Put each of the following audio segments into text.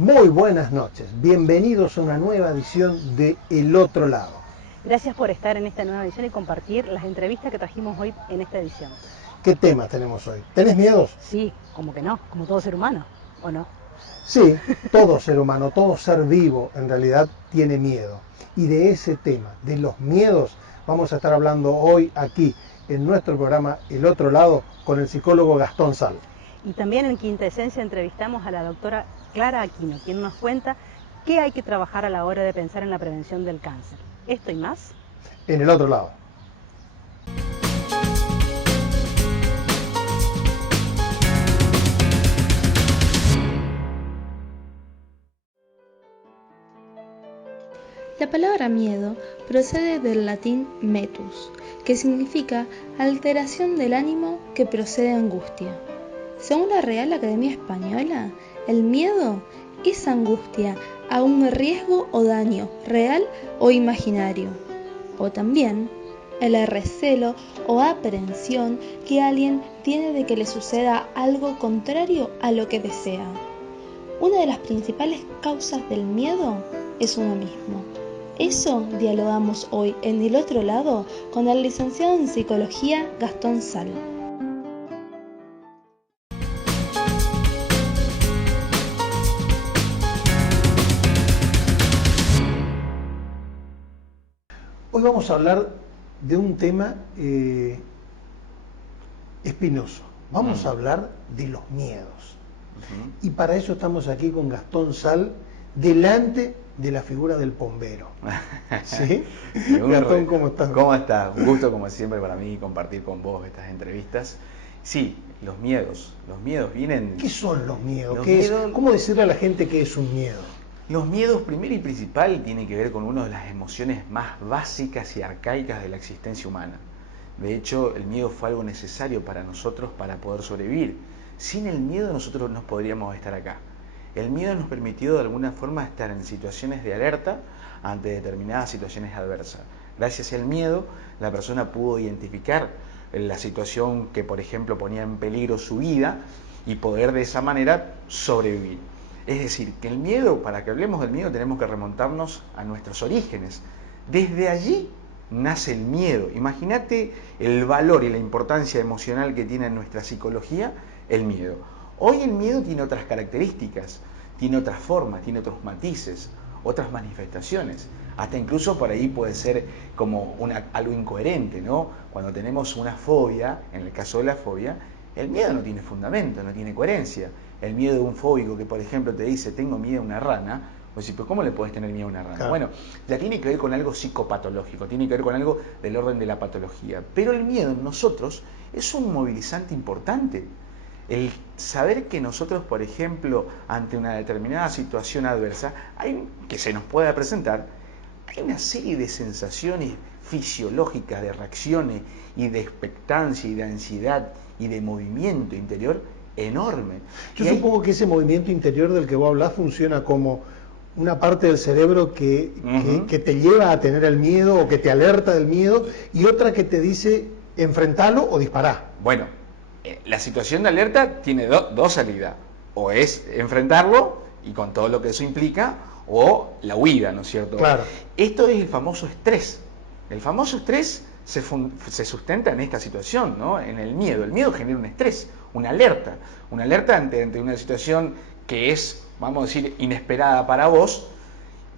Muy buenas noches, bienvenidos a una nueva edición de El Otro Lado. Gracias por estar en esta nueva edición y compartir las entrevistas que trajimos hoy en esta edición. ¿Qué temas tenemos hoy? ¿Tenés miedos? Sí, como que no, como todo ser humano, ¿o no? Sí, todo ser humano, todo ser vivo en realidad tiene miedo. Y de ese tema, de los miedos, vamos a estar hablando hoy aquí en nuestro programa El Otro Lado con el psicólogo Gastón Sal. Y también en Quinta Esencia entrevistamos a la doctora Clara Aquino, quien nos cuenta qué hay que trabajar a la hora de pensar en la prevención del cáncer. Esto y más en El Otro Lado. La palabra miedo procede del latín metus, que significa alteración del ánimo que procede de angustia. Según la Real Academia Española, el miedo es angustia a un riesgo o daño real o imaginario, o también el recelo o aprehensión que alguien tiene de que le suceda algo contrario a lo que desea. Una de las principales causas del miedo es uno mismo. Eso dialogamos hoy en El Otro Lado con el licenciado en Psicología Gastón Sal. Hoy vamos a hablar de un tema espinoso. Vamos a hablar de los miedos. Y para eso estamos aquí con Gastón Sal, delante de la figura del bombero. ¿Sí? Gastón, ¿cómo estás? ¿Cómo estás? Un gusto, como siempre, para mí compartir con vos estas entrevistas. Sí, los miedos vienen... ¿Qué son los miedos? ¿Cómo decirle a la gente qué es un miedo? Los miedos, primero y principal, tienen que ver con una de las emociones más básicas y arcaicas de la existencia humana. De hecho, el miedo fue algo necesario para nosotros para poder sobrevivir. Sin el miedo nosotros no podríamos estar acá. El miedo nos permitió de alguna forma estar en situaciones de alerta ante determinadas situaciones adversas. Gracias al miedo, la persona pudo identificar la situación que, por ejemplo, ponía en peligro su vida y poder de esa manera sobrevivir. Es decir, que el miedo, para que hablemos del miedo, tenemos que remontarnos a nuestros orígenes. Desde allí nace el miedo. Imagínate el valor y la importancia emocional que tiene en nuestra psicología el miedo. Hoy el miedo tiene otras características, tiene otras formas, tiene otros matices, otras manifestaciones. Hasta incluso por ahí puede ser como algo incoherente, ¿no? Cuando tenemos una fobia, en el caso de la fobia, el miedo no tiene fundamento, no tiene coherencia. El miedo de un fóbico que, por ejemplo, te dice, tengo miedo a una rana, pues sí, pero ¿cómo le podés tener miedo a una rana? Claro. Bueno, ya tiene que ver con algo psicopatológico, tiene que ver con algo del orden de la patología. Pero el miedo en nosotros es un movilizante importante. El saber que nosotros, por ejemplo, ante una determinada situación adversa, que se nos pueda presentar, hay una serie de sensaciones fisiológicas, de reacciones y de expectancia y de ansiedad y de movimiento interior enorme. Yo supongo que ese movimiento interior del que vos hablás funciona como una parte del cerebro que te lleva a tener el miedo o que te alerta del miedo y otra que te dice enfrentalo o dispará. Bueno, la situación de alerta tiene dos salidas. O es enfrentarlo y con todo lo que eso implica, o la huida, ¿no es cierto? Claro. Esto es el famoso estrés. El famoso estrés se sustenta en esta situación, ¿no? En el miedo. El miedo genera un estrés, una alerta ante una situación que es, vamos a decir, inesperada para vos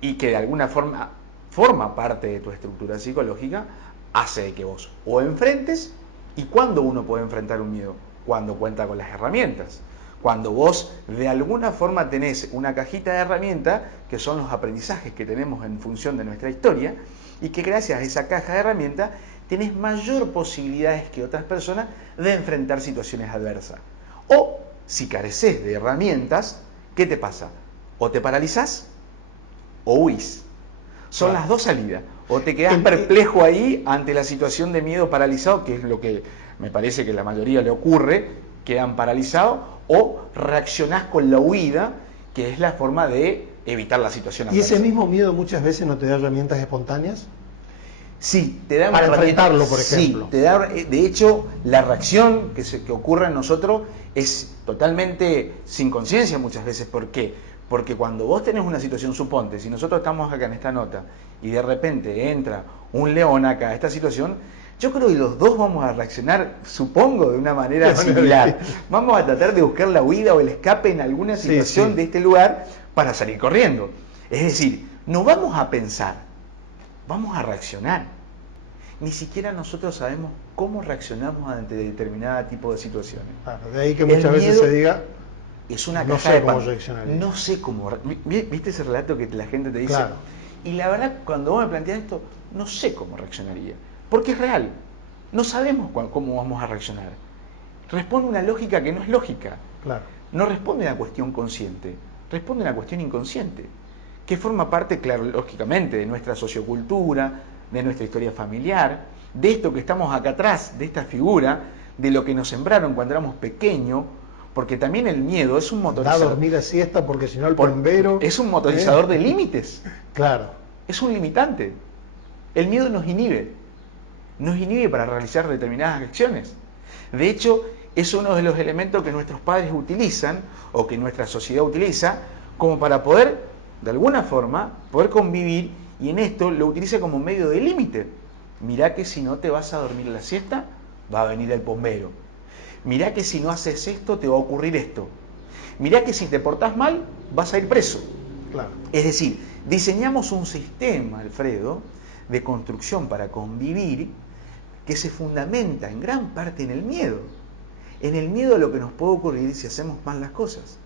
y que de alguna forma forma parte de tu estructura psicológica, hace de que vos o enfrentes. ¿Y cuándo uno puede enfrentar un miedo? Cuando cuenta con las herramientas. Cuando vos de alguna forma tenés una cajita de herramientas que son los aprendizajes que tenemos en función de nuestra historia y que gracias a esa caja de herramientas tenés mayor posibilidades que otras personas de enfrentar situaciones adversas. O si careces de herramientas, ¿qué te pasa? O te paralizás o huís. Son las dos salidas. O te quedás perplejo ahí ante la situación de miedo paralizado, que es lo que me parece que a la mayoría le ocurre, quedan paralizados, o reaccionás con la huida, que es la forma de evitar la situación adversa. ¿Y ese mismo miedo muchas veces no te da herramientas espontáneas? Sí, te da para enfrentarlo, por ejemplo. Sí, te da, de hecho, la reacción que ocurre en nosotros es totalmente sin conciencia muchas veces. ¿Por qué? Porque cuando vos tenés una situación, suponte, si nosotros estamos acá en esta nota y de repente entra un león acá a esta situación, yo creo que los dos vamos a reaccionar, supongo, de una manera similar. Vamos a tratar de buscar la huida o el escape en alguna situación de este lugar para salir corriendo. Es decir, no vamos a pensar, vamos a reaccionar. Ni siquiera nosotros sabemos cómo reaccionamos ante determinado tipo de situaciones. Claro, de ahí que muchas veces se diga, es una no caja sé de cómo pan. reaccionaría. No sé cómo. ¿Viste ese relato que la gente te dice? Claro. Y la verdad, cuando vos me planteas esto, no sé cómo reaccionaría. Porque es real. No sabemos cómo vamos a reaccionar. Responde una lógica que no es lógica. Claro. No responde a una cuestión consciente. Responde a una cuestión inconsciente. Que forma parte, claro, lógicamente, de nuestra sociocultura, de nuestra historia familiar, de esto que estamos acá atrás, de esta figura, de lo que nos sembraron cuando éramos pequeños. Porque también el miedo es un motorizador. Da a dormir a siesta porque si no el bombero... Es un motorizador de límites. Claro. Es un limitante. El miedo nos inhibe. Nos inhibe para realizar determinadas acciones. De hecho, es uno de los elementos que nuestros padres utilizan o que nuestra sociedad utiliza como para poder, de alguna forma, poder convivir, y en esto lo utiliza como medio de límite. Mirá que si no te vas a dormir la siesta, va a venir el bombero. Mirá que si no haces esto, te va a ocurrir esto. Mirá que si te portás mal, vas a ir preso. Claro. Es decir, diseñamos un sistema, Alfredo, de construcción para convivir que se fundamenta en gran parte en el miedo. En el miedo a lo que nos puede ocurrir si hacemos mal las cosas.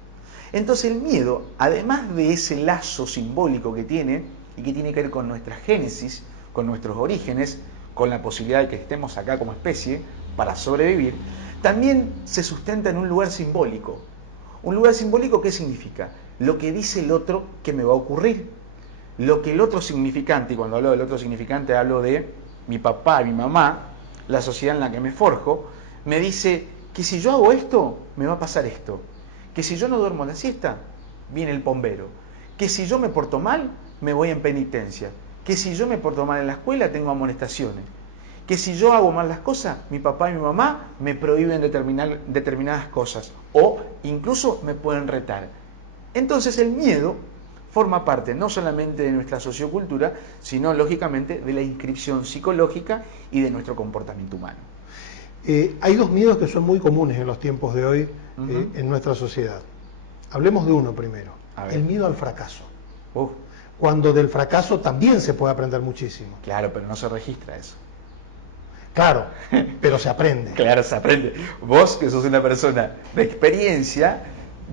Entonces el miedo, además de ese lazo simbólico que tiene, y que tiene que ver con nuestra génesis, con nuestros orígenes, con la posibilidad de que estemos acá como especie para sobrevivir, también se sustenta en un lugar simbólico. ¿Un lugar simbólico qué significa? Lo que dice el otro que me va a ocurrir. Lo que el otro significante, y cuando hablo del otro significante hablo de mi papá, mi mamá, la sociedad en la que me forjo, me dice que si yo hago esto, me va a pasar esto. Que si yo no duermo la siesta, viene el bombero. Que si yo me porto mal, me voy en penitencia. Que si yo me porto mal en la escuela, tengo amonestaciones. Que si yo hago mal las cosas, mi papá y mi mamá me prohíben determinadas cosas. O incluso me pueden retar. Entonces el miedo forma parte no solamente de nuestra sociocultura, sino lógicamente de la inscripción psicológica y de nuestro comportamiento humano. Hay dos miedos que son muy comunes en los tiempos de hoy en nuestra sociedad. Hablemos de uno primero, el miedo al fracaso. Cuando del fracaso también se puede aprender muchísimo. Claro, pero no se registra eso. Claro, pero se aprende. Claro, se aprende. Vos, que sos una persona de experiencia,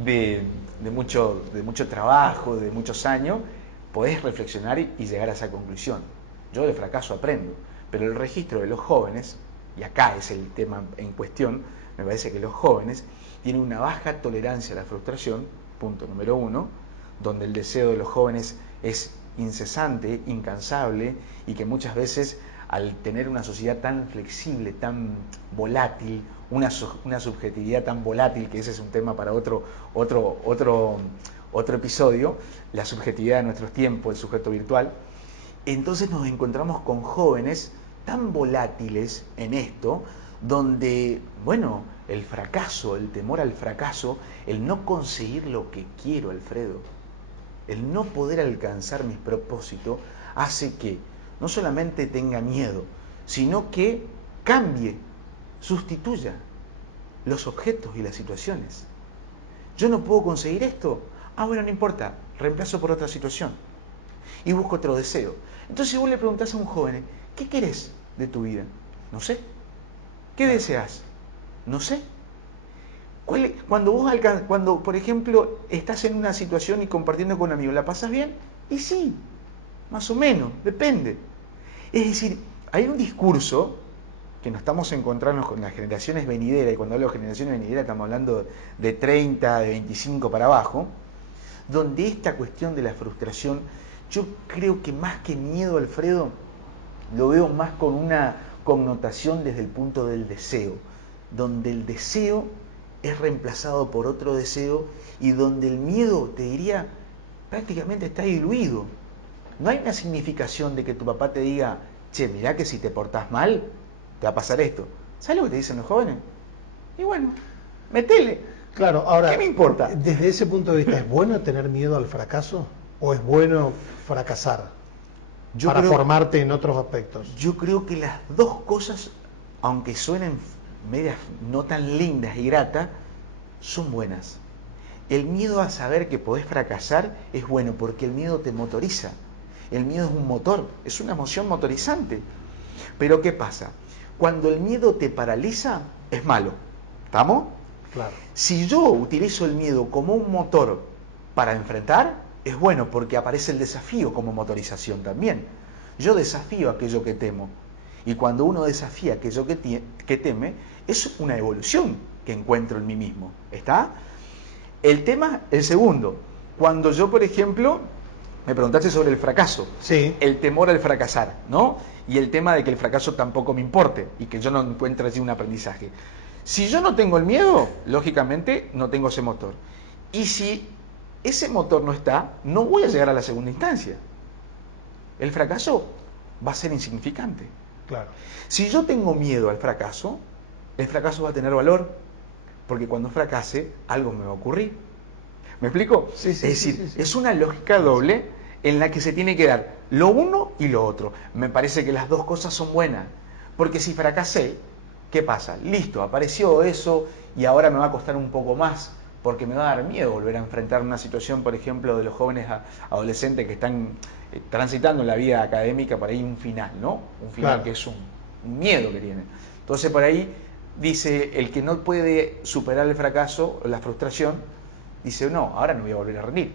de mucho trabajo, de muchos años, podés reflexionar y llegar a esa conclusión. Yo del fracaso aprendo, pero el registro de los jóvenes, y acá es el tema en cuestión, me parece que los jóvenes tienen una baja tolerancia a la frustración, punto número 1, donde el deseo de los jóvenes es incesante, incansable, y que muchas veces al tener una sociedad tan flexible, tan volátil, una subjetividad tan volátil, que ese es un tema para otro episodio, la subjetividad de nuestros tiempos, el sujeto virtual, entonces nos encontramos con jóvenes tan volátiles en esto, donde, bueno, el fracaso, el temor al fracaso, el no conseguir lo que quiero, Alfredo, el no poder alcanzar mis propósitos, hace que no solamente tenga miedo, sino que cambie, sustituya los objetos y las situaciones. Yo no puedo conseguir esto, bueno, no importa, reemplazo por otra situación y busco otro deseo. Entonces si vos le preguntás a un joven, ¿qué querés de tu vida? No sé. ¿Qué deseas? No sé. Cuando, por ejemplo, estás en una situación y compartiendo con un amigo, ¿la pasas bien? Y sí, más o menos, depende. Es decir, hay un discurso que nos estamos encontrando con las generaciones venideras, y cuando hablo de generaciones venideras estamos hablando de 30, de 25 para abajo, donde esta cuestión de la frustración, yo creo que más que miedo, Alfredo, lo veo más con una connotación desde el punto del deseo, donde el deseo es reemplazado por otro deseo y donde el miedo, te diría, prácticamente está diluido. No hay una significación de que tu papá te diga, che, mirá que si te portás mal, te va a pasar esto. ¿Sabes lo que te dicen los jóvenes? Y bueno, metele. Claro, ahora, ¿Qué me importa? desde ese punto de vista, ¿es bueno tener miedo al fracaso o es bueno fracasar para formarte en otros aspectos? Yo creo que las dos cosas, aunque suenen medias no tan lindas y gratas, son buenas. El miedo a saber que podés fracasar es bueno porque el miedo te motoriza. El miedo es un motor, es una emoción motorizante. Pero ¿qué pasa? Cuando el miedo te paraliza, es malo. ¿Estamos? Claro. Si yo utilizo el miedo como un motor para enfrentar, es bueno porque aparece el desafío como motorización también. Yo desafío aquello que temo. Y cuando uno desafía aquello que teme, es una evolución que encuentro en mí mismo. ¿Está? El tema, el segundo, cuando yo, por ejemplo, me preguntaste sobre el fracaso, Sí. el temor al fracasar, ¿no? Y el tema de que el fracaso tampoco me importe y que yo no encuentre allí un aprendizaje. Si yo no tengo el miedo, lógicamente no tengo ese motor. Y si ese motor no está, no voy a llegar a la segunda instancia. El fracaso va a ser insignificante. Claro. Si yo tengo miedo al fracaso, el fracaso va a tener valor, porque cuando fracase, algo me va a ocurrir. ¿Me explico? Sí, es decir, es una lógica doble en la que se tiene que dar lo uno y lo otro. Me parece que las dos cosas son buenas, porque si fracasé, ¿qué pasa? Listo, apareció eso y ahora me va a costar un poco más, porque me va a dar miedo volver a enfrentar una situación, por ejemplo, de los jóvenes adolescentes que están transitando en la vida académica, por ahí un final, ¿no? Un final Claro. que es un miedo que tienen. Entonces, por ahí dice, el que no puede superar el fracaso, la frustración, dice, no, ahora no voy a volver a rendir,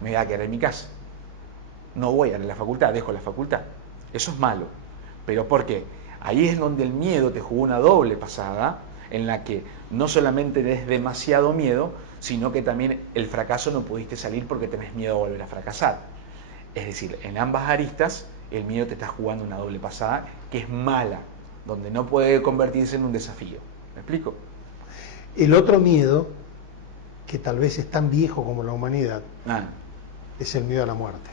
me voy a quedar en mi casa, no voy a la facultad, dejo la facultad. Eso es malo. ¿Pero por qué? Ahí es donde el miedo te jugó una doble pasada, en la que no solamente tenés demasiado miedo, sino que también el fracaso no pudiste salir porque tenés miedo a volver a fracasar. Es decir, en ambas aristas el miedo te está jugando una doble pasada que es mala, donde no puede convertirse en un desafío. ¿Me explico? El otro miedo, que tal vez es tan viejo como la humanidad, es el miedo a la muerte.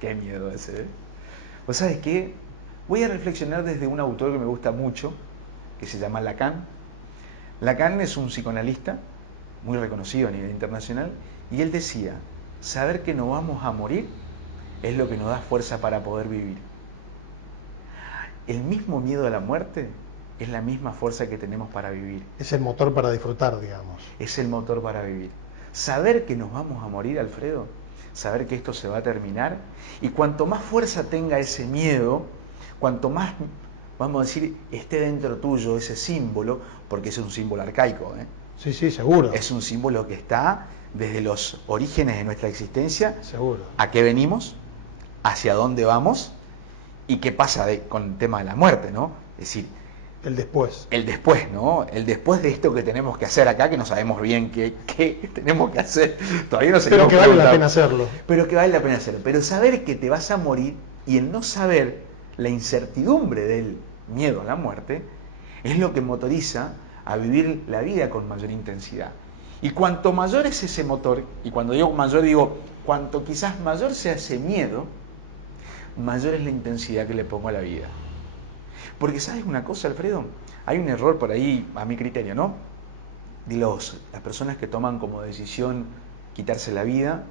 Qué miedo ese, ¿eh? ¿Vos sabés qué? Voy a reflexionar desde un autor que me gusta mucho, que se llama Lacan. Lacan es un psicoanalista muy reconocido a nivel internacional, y él decía, saber que no vamos a morir es lo que nos da fuerza para poder vivir. El mismo miedo a la muerte es la misma fuerza que tenemos para vivir. Es el motor para disfrutar, digamos. Es el motor para vivir. Saber que nos vamos a morir, Alfredo, saber que esto se va a terminar, y cuanto más fuerza tenga ese miedo, cuanto más, vamos a decir, esté dentro tuyo ese símbolo, porque ese es un símbolo arcaico, ¿eh? Sí, sí, seguro. Es un símbolo que está desde los orígenes de nuestra existencia, seguro. A qué venimos, hacia dónde vamos y qué pasa con el tema de la muerte, ¿no? Es decir, el después. El después, ¿no? El después de esto que tenemos que hacer acá, que no sabemos bien qué tenemos que hacer. Todavía no Pero sabemos. que vale la pena hacerlo. Pero que vale la pena hacerlo. Pero saber que te vas a morir y el no saber la incertidumbre del miedo a la muerte es lo que motoriza a vivir la vida con mayor intensidad. Y cuanto mayor es ese motor, y cuando digo mayor digo, cuanto quizás mayor sea ese miedo, mayor es la intensidad que le pongo a la vida. Porque ¿sabes una cosa, Alfredo? Hay un error por ahí, a mi criterio, ¿no? De las personas que toman como decisión quitarse la vida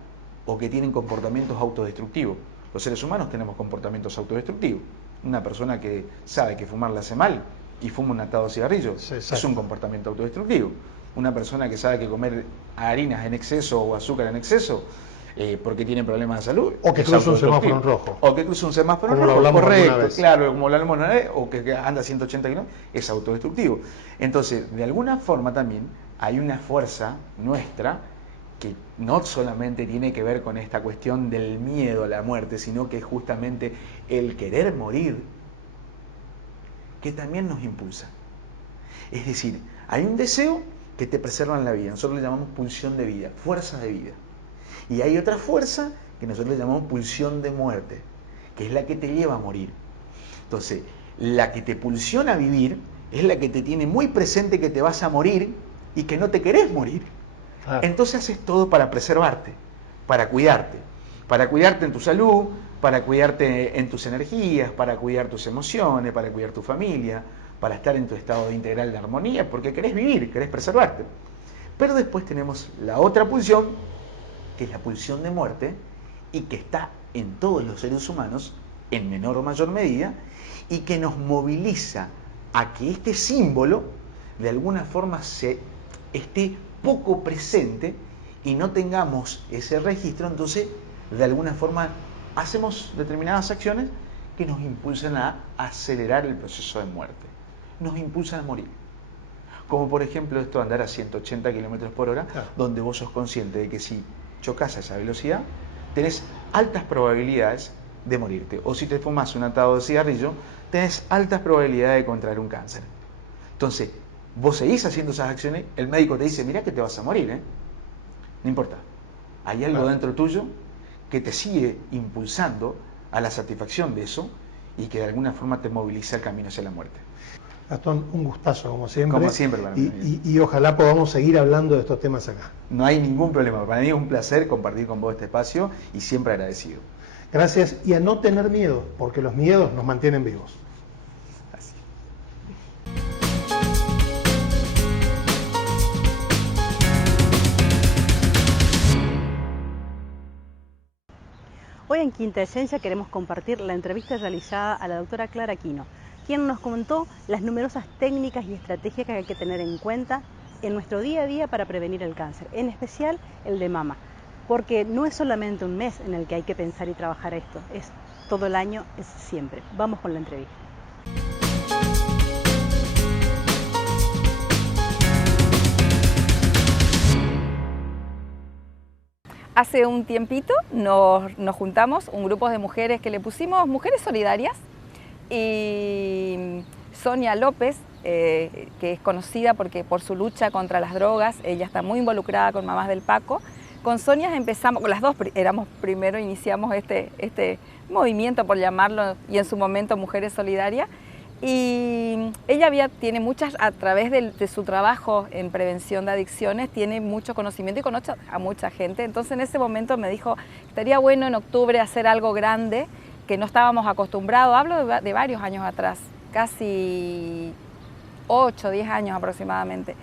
o que tienen comportamientos autodestructivos. Los seres humanos tenemos comportamientos autodestructivos. Una persona que sabe que fumar le hace mal y fuma un atado de cigarrillos es un comportamiento autodestructivo. Una persona que sabe que comer harinas en exceso o azúcar en exceso porque tiene problemas de salud. O que cruza un semáforo en rojo. O que cruza un semáforo en rojo, lo hablamos correcto, claro, como lo hablamos una vez, o que anda a 180 kilómetros, es autodestructivo. Entonces, de alguna forma también hay una fuerza nuestra que no solamente tiene que ver con esta cuestión del miedo a la muerte, sino que es justamente el querer morir, que también nos impulsa. Es decir, hay un deseo que te preserva en la vida, nosotros le llamamos pulsión de vida, fuerza de vida. Y hay otra fuerza que nosotros le llamamos pulsión de muerte, que es la que te lleva a morir. Entonces, la que te pulsiona a vivir es la que te tiene muy presente que te vas a morir y que no te querés morir. Claro. Entonces haces todo para preservarte, para cuidarte en tu salud, para cuidarte en tus energías, para cuidar tus emociones, para cuidar tu familia, para estar en tu estado de integral de armonía, porque querés vivir, querés preservarte. Pero después tenemos la otra pulsión, que es la pulsión de muerte, y que está en todos los seres humanos, en menor o mayor medida, y que nos moviliza a que este símbolo de alguna forma esté poco presente y no tengamos ese registro. Entonces de alguna forma hacemos determinadas acciones que nos impulsan a acelerar el proceso de muerte, nos impulsan a morir. Como por ejemplo esto de andar a 180 km por hora, donde vos sos consciente de que si chocas a esa velocidad, tenés altas probabilidades de morirte. O si te fumas un atado de cigarrillo, tenés altas probabilidades de contraer un cáncer. Entonces, vos seguís haciendo esas acciones, el médico te dice, mirá que te vas a morir, ¿eh? No importa. Hay algo dentro tuyo que te sigue impulsando a la satisfacción de eso y que de alguna forma te moviliza el camino hacia la muerte. Gastón, un gustazo como siempre. Como siempre para mí. Y ojalá podamos seguir hablando de estos temas acá. No hay ningún problema. Para mí es un placer compartir con vos este espacio y siempre agradecido. Gracias, y a no tener miedo, porque los miedos nos mantienen vivos. Así. Hoy en Quinta Esencia queremos compartir la entrevista realizada a la doctora Clara Aquino, quien nos comentó las numerosas técnicas y estrategias que hay que tener en cuenta en nuestro día a día para prevenir el cáncer, en especial el de mama, porque no es solamente un mes en el que hay que pensar y trabajar esto, es todo el año, es siempre. Vamos con la entrevista. Hace un tiempito nos juntamos un grupo de mujeres que le pusimos Mujeres Solidarias, y Sonia López, que es conocida por su lucha contra las drogas, ella está muy involucrada con Mamás del Paco. Con Sonia empezamos, las dos iniciamos este movimiento, por llamarlo, y en su momento Mujeres Solidarias. Y ella tiene muchas, a través de su trabajo en prevención de adicciones, tiene mucho conocimiento y conoce a mucha gente. Entonces en ese momento me dijo, estaría bueno en octubre hacer algo grande, que no estábamos acostumbrados. Hablo de varios años atrás, casi 8, 10 años aproximadamente.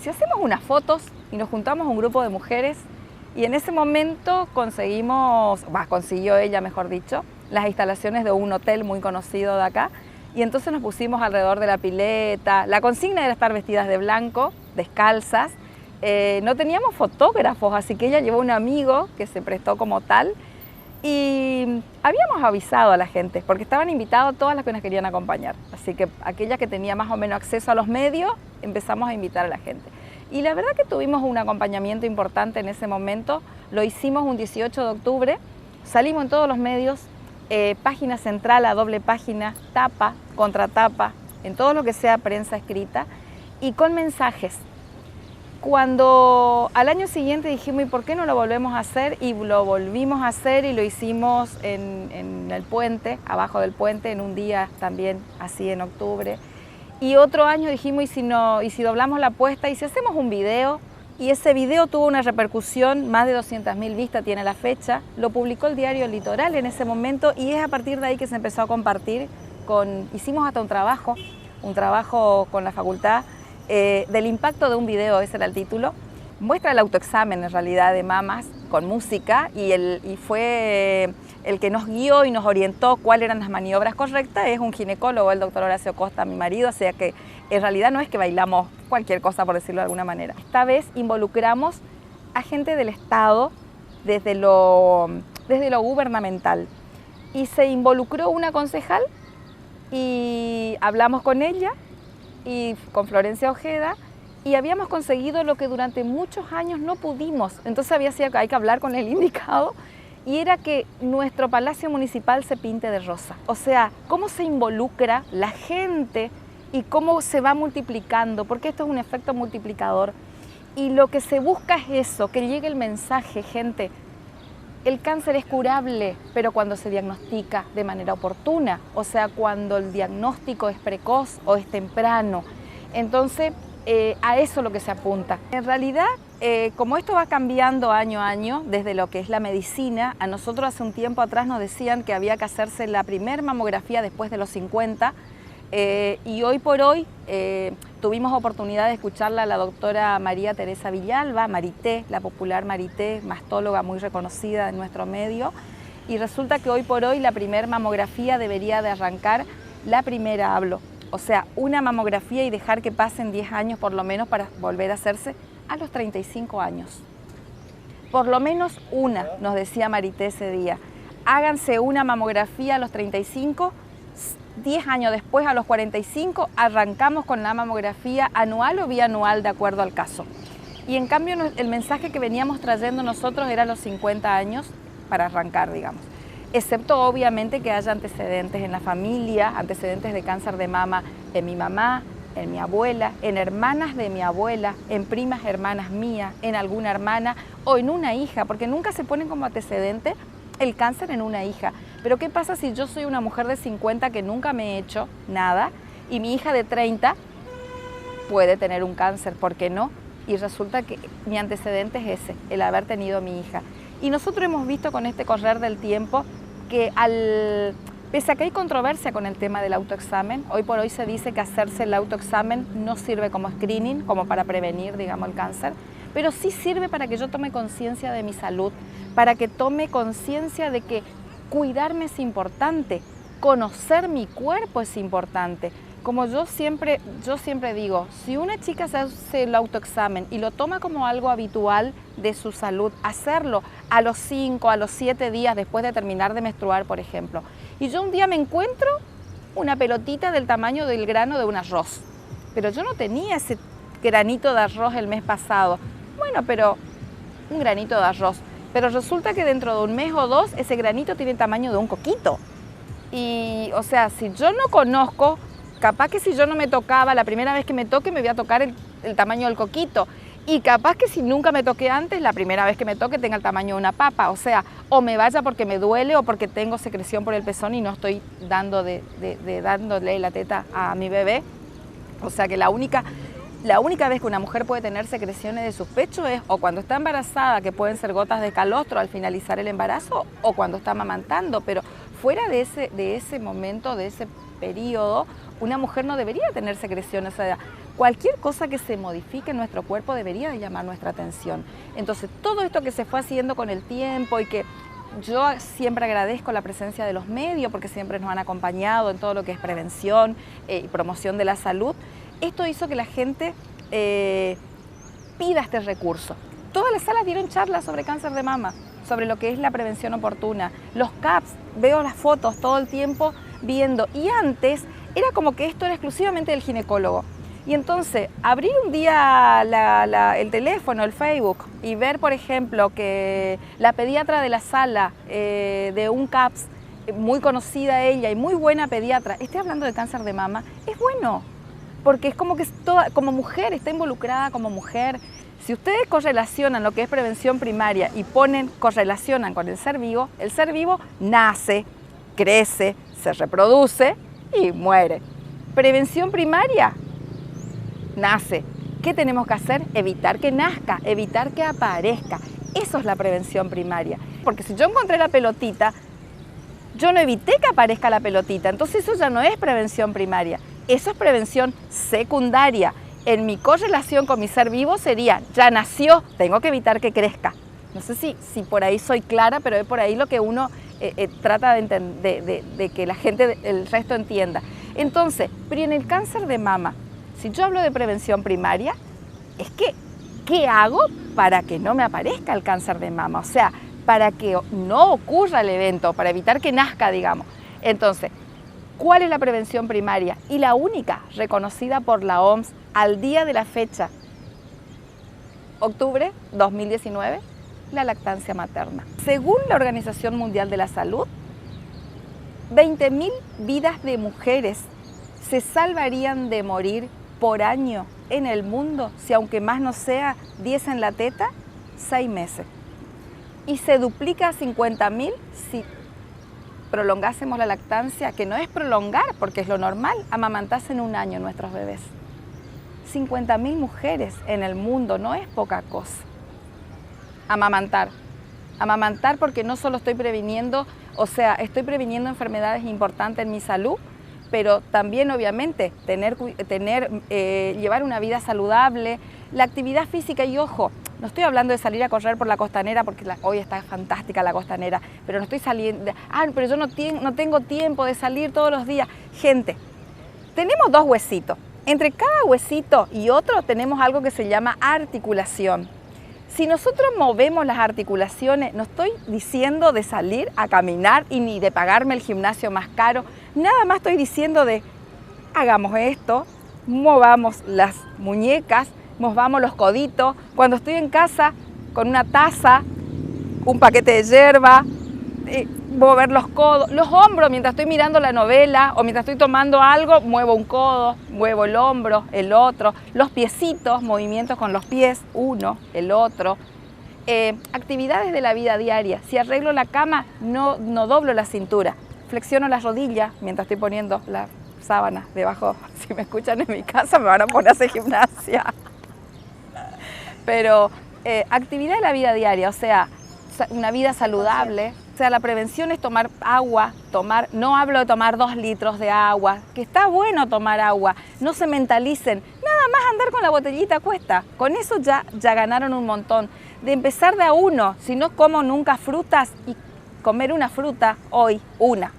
Si hacemos unas fotos y nos juntamos un grupo de mujeres, y en ese momento consiguió ella, mejor dicho, las instalaciones de un hotel muy conocido de acá, y entonces nos pusimos alrededor de la pileta. La consigna era estar vestidas de blanco, descalzas. No teníamos fotógrafos, así que ella llevó un amigo que se prestó como tal, y habíamos avisado a la gente, porque estaban invitados todas las que nos querían acompañar. Así que aquella que tenía más o menos acceso a los medios, empezamos a invitar a la gente. Y la verdad que tuvimos un acompañamiento importante en ese momento. Lo hicimos un 18 de octubre, salimos en todos los medios, página central a doble página, tapa, contratapa, en todo lo que sea prensa escrita, y con mensajes. Cuando al año siguiente dijimos, ¿y por qué no lo volvemos a hacer? Y lo volvimos a hacer y lo hicimos en el puente, abajo del puente, en un día también así en octubre. Y otro año dijimos, ¿y si doblamos la apuesta? ¿Y si hacemos un video? Y ese video tuvo una repercusión, más de 200.000 vistas tiene la fecha. Lo publicó el diario El Litoral en ese momento, y es a partir de ahí que se empezó a compartir. Hicimos hasta un trabajo con la facultad, del impacto de un video, ese era el título. Muestra el autoexamen en realidad de mamas con música, y fue el que nos guió y nos orientó cuáles eran las maniobras correctas. Es un ginecólogo, el doctor Horacio Costa, mi marido, o sea que en realidad no es que bailamos cualquier cosa, por decirlo de alguna manera. Esta vez involucramos a gente del Estado desde lo gubernamental, y se involucró una concejal y hablamos con ella y con Florencia Ojeda, y habíamos conseguido lo que durante muchos años no pudimos. Entonces hay que hablar con el indicado, y era que nuestro Palacio Municipal se pinte de rosa. O sea, cómo se involucra la gente y cómo se va multiplicando, porque esto es un efecto multiplicador. Y lo que se busca es eso, que llegue el mensaje, gente. El cáncer es curable, pero cuando se diagnostica de manera oportuna, o sea, cuando el diagnóstico es precoz o es temprano. Entonces, a eso es lo que se apunta. En realidad, como esto va cambiando año a año, desde lo que es la medicina, a nosotros hace un tiempo atrás nos decían que había que hacerse la primer mamografía después de los 50, y hoy por hoy tuvimos oportunidad de escucharla a la doctora María Teresa Villalba, Marité, la popular Marité, mastóloga muy reconocida en nuestro medio, y resulta que hoy por hoy la primera mamografía debería de arrancar, o sea, una mamografía y dejar que pasen 10 años por lo menos para volver a hacerse a los 35 años. Por lo menos una, nos decía Marité ese día. Háganse una mamografía a los 35, 10 años después, a los 45, arrancamos con la mamografía anual o bianual de acuerdo al caso. Y en cambio el mensaje que veníamos trayendo nosotros era a los 50 años para arrancar, digamos. Excepto obviamente que haya antecedentes en la familia, antecedentes de cáncer de mama en mi mamá, en mi abuela, en hermanas de mi abuela, en primas hermanas mías, en alguna hermana o en una hija, porque nunca se ponen como antecedente el cáncer en una hija. Pero ¿qué pasa si yo soy una mujer de 50 que nunca me he hecho nada y mi hija de 30 puede tener un cáncer? ¿Por qué no? Y resulta que mi antecedente es ese, el haber tenido mi hija. Y nosotros hemos visto con este correr del tiempo que pese a que hay controversia con el tema del autoexamen, hoy por hoy se dice que hacerse el autoexamen no sirve como screening, como para prevenir, digamos, el cáncer, pero sí sirve para que yo tome conciencia de mi salud, para que tome conciencia de que cuidarme es importante, conocer mi cuerpo es importante. Como yo siempre digo, si una chica se hace el autoexamen y lo toma como algo habitual de su salud, hacerlo a los 5, a los 7 días después de terminar de menstruar, por ejemplo, y yo un día me encuentro una pelotita del tamaño del grano de un arroz, pero yo no tenía ese granito de arroz el mes pasado. Bueno, pero un granito de arroz, pero resulta que dentro de un mes o dos ese granito tiene el tamaño de un coquito. Y, o sea, si yo no conozco, capaz que si yo no me tocaba, la primera vez que me toque me voy a tocar el tamaño del coquito. Y capaz que si nunca me toqué antes, la primera vez que me toque tenga el tamaño de una papa. O sea, o me vaya porque me duele o porque tengo secreción por el pezón y no estoy dándole la teta a mi bebé. O sea que la única vez que una mujer puede tener secreciones de sus pechos es o cuando está embarazada, que pueden ser gotas de calostro al finalizar el embarazo, o cuando está amamantando. Pero fuera de ese momento, de ese periodo, una mujer no debería tener secreciones. O sea, cualquier cosa que se modifique en nuestro cuerpo debería de llamar nuestra atención. Entonces, todo esto que se fue haciendo con el tiempo y que yo siempre agradezco la presencia de los medios porque siempre nos han acompañado en todo lo que es prevención y promoción de la salud, esto hizo que la gente pida este recurso. Todas las salas dieron charlas sobre cáncer de mama, sobre lo que es la prevención oportuna. Los CAPS, veo las fotos todo el tiempo viendo. Y antes era como que esto era exclusivamente del ginecólogo. Y entonces, abrir un día el teléfono, el Facebook, y ver, por ejemplo, que la pediatra de la sala de un CAPS, muy conocida ella y muy buena pediatra, esté hablando de cáncer de mama, es bueno. Porque es como que como mujer, está involucrada como mujer. Si ustedes correlacionan lo que es prevención primaria y correlacionan con el ser vivo nace, crece, se reproduce y muere. Prevención primaria, nace. ¿Qué tenemos que hacer? Evitar que nazca, evitar que aparezca. Eso es la prevención primaria. Porque si yo encontré la pelotita, yo no evité que aparezca la pelotita, entonces eso ya no es prevención primaria. Eso es prevención secundaria. En mi correlación con mi ser vivo sería, ya nació, tengo que evitar que crezca. No sé si por ahí soy clara, pero es por ahí lo que uno trata de que la gente, el resto entienda. Entonces, pero en el cáncer de mama, si yo hablo de prevención primaria, es que, ¿qué hago para que no me aparezca el cáncer de mama? O sea, para que no ocurra el evento, para evitar que nazca, digamos. Entonces, ¿cuál es la prevención primaria? Y la única reconocida por la OMS al día de la fecha, octubre 2019, la lactancia materna. Según la Organización Mundial de la Salud, 20.000 vidas de mujeres se salvarían de morir por año en el mundo si, aunque más no sea, diesen la teta 6 meses. Y se duplica a 50.000 si prolongásemos la lactancia, que no es prolongar, porque es lo normal, amamantarse en un año nuestros bebés. 50.000 mujeres en el mundo, no es poca cosa. Amamantar porque no solo estoy previniendo, o sea, estoy previniendo enfermedades importantes en mi salud, pero también obviamente llevar una vida saludable, la actividad física. Y ojo, no estoy hablando de salir a correr por la costanera, porque hoy está fantástica la costanera, pero no estoy saliendo, pero yo no tengo tiempo de salir todos los días. Gente, tenemos dos huesitos, entre cada huesito y otro tenemos algo que se llama articulación. Si nosotros movemos las articulaciones, no estoy diciendo de salir a caminar y ni de pagarme el gimnasio más caro, nada más estoy diciendo de hagamos esto, movamos las muñecas, movamos los coditos. Cuando estoy en casa con una taza, un paquete de yerba, mover los codos, los hombros mientras estoy mirando la novela o mientras estoy tomando algo, muevo un codo, muevo el hombro, el otro, los piecitos, movimientos con los pies, uno, el otro. Actividades de la vida diaria. Si arreglo la cama, no doblo la cintura, flexiono las rodillas mientras estoy poniendo la sábana debajo. Si me escuchan en mi casa me van a poner a hacer gimnasia. Pero actividad de la vida diaria, o sea, una vida saludable. O sea, la prevención es tomar agua, no hablo de tomar 2 litros de agua, que está bueno tomar agua, no se mentalicen, nada más andar con la botellita cuesta, con eso ya ganaron un montón. De empezar de a uno, si no como nunca frutas, y comer una fruta hoy, una,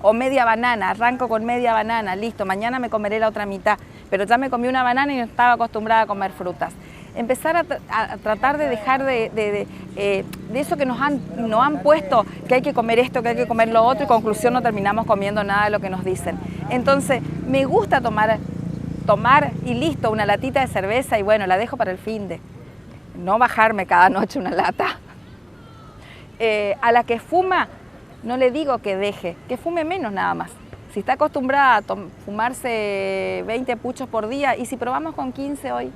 o media banana, arranco con media banana, listo, mañana me comeré la otra mitad, pero ya me comí una banana y no estaba acostumbrada a comer frutas. Empezar a tratar de dejar de eso que nos han puesto, que hay que comer esto, que hay que comer lo otro, y conclusión no terminamos comiendo nada de lo que nos dicen. Entonces, me gusta tomar y listo, una latita de cerveza y bueno, la dejo para el finde. No bajarme cada noche una lata. A la que fuma, no le digo que deje, que fume menos nada más. Si está acostumbrada a fumarse 20 puchos por día, y si probamos con 15 hoy,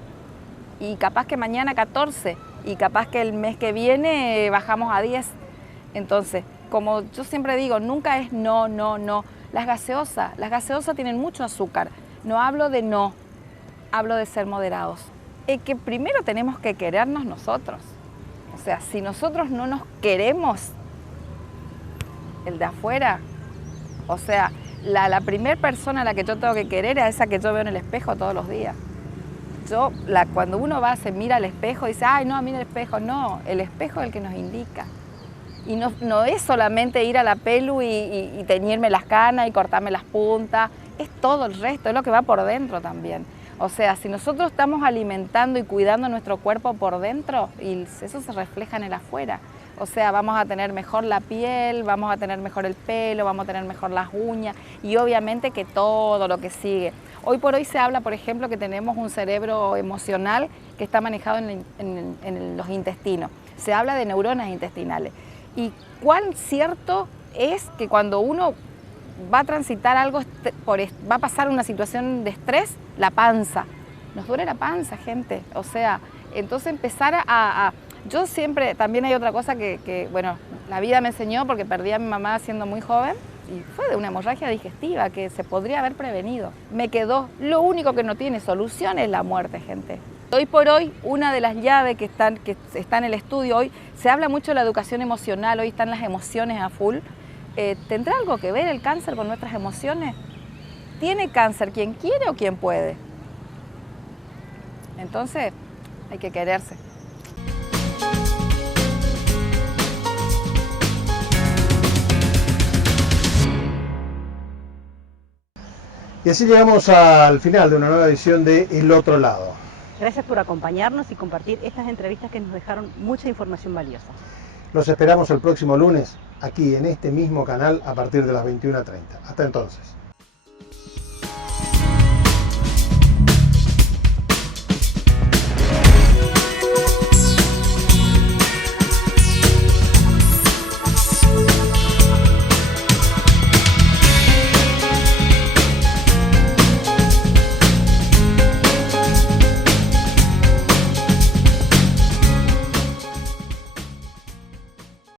y capaz que mañana 14, y capaz que el mes que viene bajamos a 10. Entonces, como yo siempre digo, nunca es no. Las gaseosas tienen mucho azúcar. No hablo de no, hablo de ser moderados. Es que primero tenemos que querernos nosotros. O sea, si nosotros no nos queremos, el de afuera, o sea, la primera persona a la que yo tengo que querer es esa que yo veo en el espejo todos los días. Cuando uno se mira al espejo y dice, ay, no, mira el espejo. No, el espejo es el que nos indica. Y no es solamente ir a la pelu y teñirme las canas y cortarme las puntas. Es todo el resto, es lo que va por dentro también. O sea, si nosotros estamos alimentando y cuidando nuestro cuerpo por dentro, y eso se refleja en el afuera. O sea, vamos a tener mejor la piel, vamos a tener mejor el pelo, vamos a tener mejor las uñas y obviamente que todo lo que sigue. Hoy por hoy se habla, por ejemplo, que tenemos un cerebro emocional que está manejado en los intestinos. Se habla de neuronas intestinales. Y cuán cierto es que cuando uno va a transitar algo, va a pasar una situación de estrés, la panza. Nos duele la panza, gente. O sea, entonces empezar yo siempre, también hay otra cosa que, bueno, la vida me enseñó porque perdí a mi mamá siendo muy joven y fue de una hemorragia digestiva que se podría haber prevenido. Me quedó, lo único que no tiene solución es la muerte, gente. Hoy por hoy, una de las llaves que está en el estudio hoy, se habla mucho de la educación emocional, hoy están las emociones a full. ¿Tendrá algo que ver el cáncer con nuestras emociones? ¿Tiene cáncer quien quiere o quien puede? Entonces, hay que quererse. Y así llegamos al final de una nueva edición de El Otro Lado. Gracias por acompañarnos y compartir estas entrevistas que nos dejaron mucha información valiosa. Los esperamos el próximo lunes, aquí en este mismo canal, a partir de las 21:30. Hasta entonces.